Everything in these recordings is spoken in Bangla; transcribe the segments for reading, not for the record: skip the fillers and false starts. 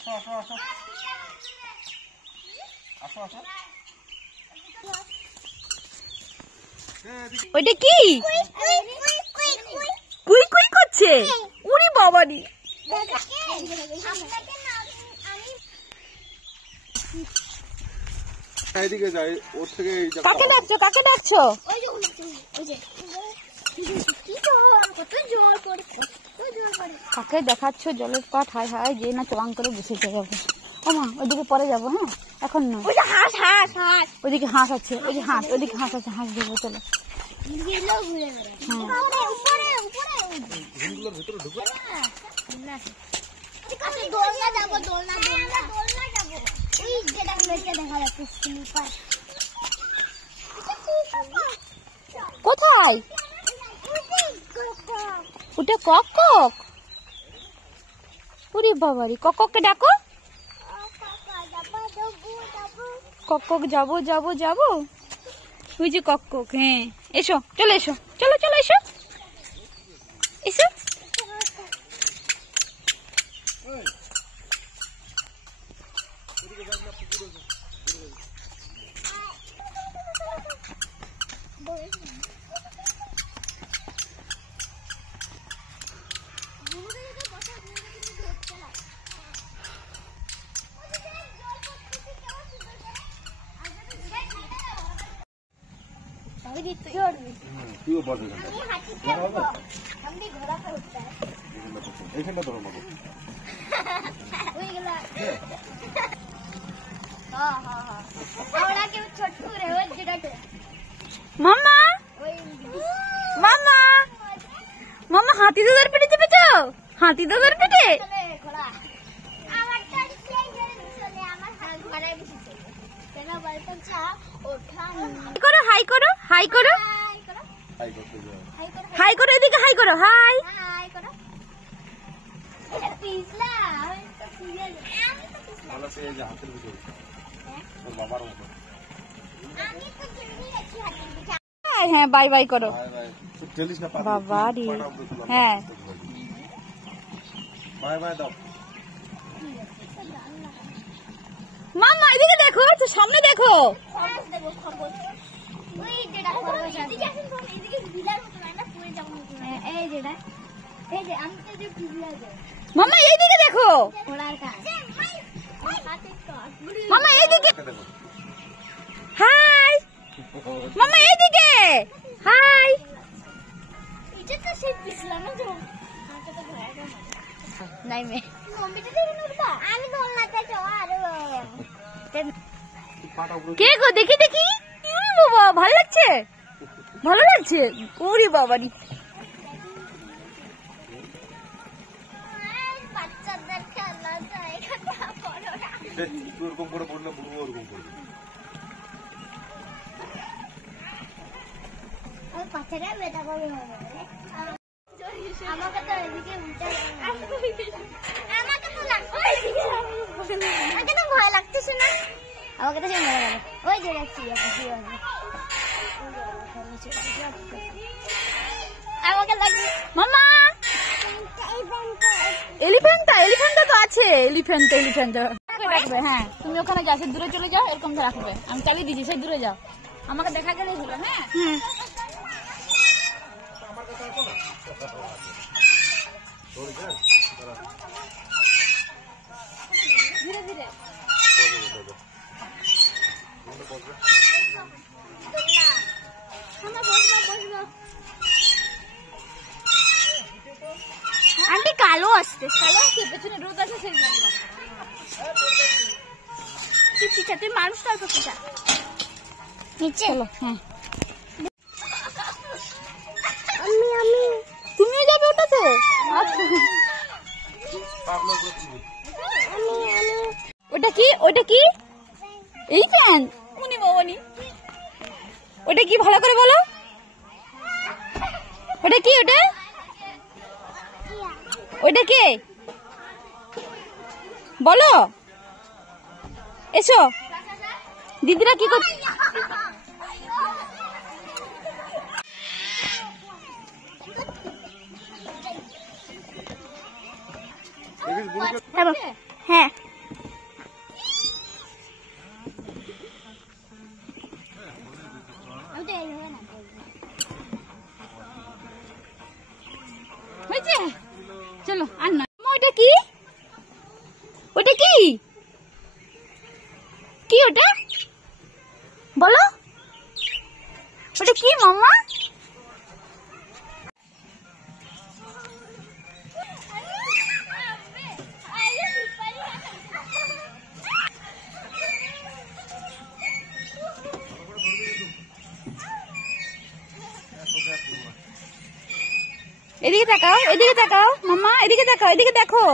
আসো আসো আসো আসো আসো। ওইটা কি কুই কুই করছে? উনি বাবারি, এইদিকে যাই, ওর থেকে এই কাকে ডাকছো? কাকে ডাকছো? কাকে দেখাচ্ছ জলের পাট? হায় হায়, যে না চবাং করে বসেছে যাবো। ও মা, ওইদিকে পরে যাবো। হ্যাঁ এখন না, ওইদিকে হাঁস আছে, ওই যে হাঁস, ওইদিকে হাঁস আছে, হাঁস দেবো। চলো কোথায়? ওটা কক কক? ওরে বাবারি, কককে ডাকো। কক কক, যাবো যাবো যাবো। ওই যে কক কক। হ্যাঁ এসো, চলে এসো, চলো চলো এসো এসো। মামা মামা মামা, হাতি দাদার পেটে চেপেছো? হাতি দাদার পেটে? করো হাই করো, হাই করো, হাই করো, এদিকে হাই করো, হাই। হ্যাঁ বাই বাই করো। বাবা রে, হ্যাঁ মামা এদিকে দেখো, সামনে দেখো। মামা এইদিকে দেখো, মামা এইদিকে, হাই মামা এইদিকে, হাই। কে গো? দেখি দেখি, বাবা ভালো লাগছে, ভালো লাগছে। ওরে বাবারি, ওরকম করে পড়লে বুড়ো ওরকম করবে। আমাকে তো এদিকে আমাকে তো ভয় লাগতেছে না, আমাকে তো সেই মজা লাগে। ওই যে দেখছি আমাকে লাগে। মামা এলিফ্যান্টটা, এলিফ্যান্টটা তো আছে, এলিফ্যান্ট এলিফ্যান্টটা রাখবে। হ্যাঁ তুমি ওখানে যাও, সে দূরে চলে যাও, এরকম রাখবে। আমি চালিয়ে দিচ্ছি, সে দূরে যাও, আমাকে দেখা গেলেই হলো। হ্যাঁ ধীরে ধীরে। আন্টি কালো আসছে, কালো কি পেছনে রোদ আছে সেই জন্য। তুই মানুষ তার পিছা নিচে। হ্যাঁ আমি তুমিও যাবে ওটাতে? আচ্ছা ওটা কি? ওটা কি? এই ফ্যান? উনি বাবানি, ওটা কি ভালো করে বলো? ওটা কি? ওটা ওটা কে বলো? এসো দিদিরা কি করছে? হ্যাঁ ওটা কি কি ওটা বলো, ওটা কি মাম্মা? এদিকে তাকাও, এদিকে তাকাও মাম্মা, এদিকে তাকাও, এদিকে দেখো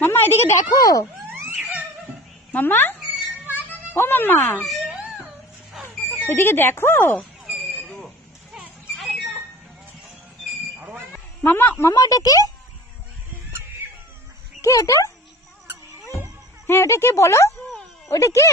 মাম্মা, এদিকে দেখো মাম্মা, ও মাম্মা এদিকে দেখো মাম্মা। মাম্মা ওটা কে, কে ওটা? হ্যাঁ ওটা কে বলো, ওটা কে?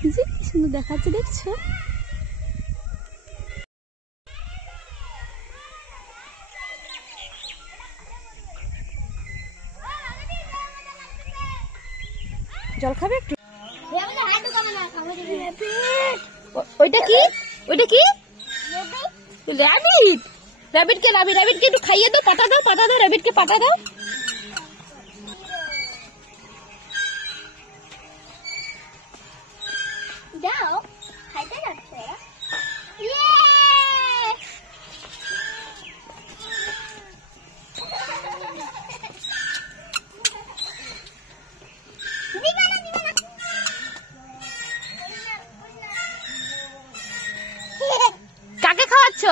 কি সুন্দর দেখাচ্ছে, দেখছো? জল খাবে একটু? ওইটা কি, ওইটা কি? র্যাবিট। র্যাবিটকে র্যাবিটকে একটু খাইয়ে দাও, পাতা দাও, পাতা দাও, র্যাবিটকে পাতা দাও। যাও খাইতে যাচ্ছে। কাকে খাওয়াচ্ছ,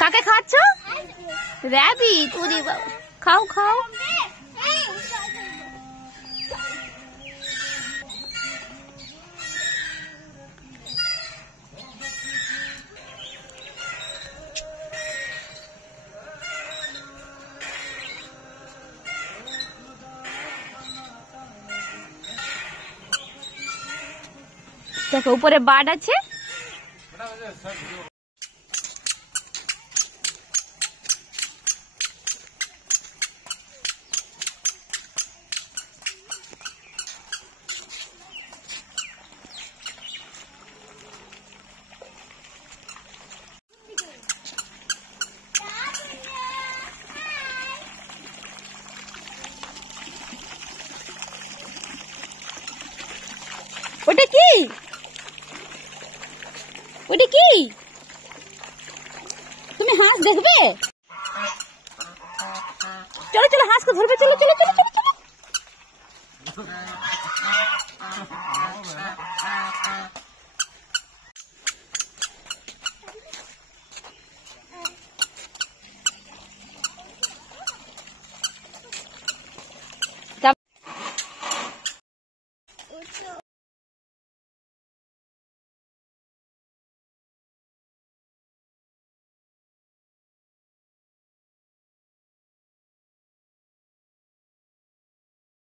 কাকে খাওয়াচ্ছ? র্যাবিট। ওরে বাবা, খাও খাও। দেখো উপরে বার্ড আছে। ওটা কি, ওটা কি? তুমি হাঁস দেখবে? চলো চলো হাঁসকে ধরবে, চলো চলো চলো চলো চলো।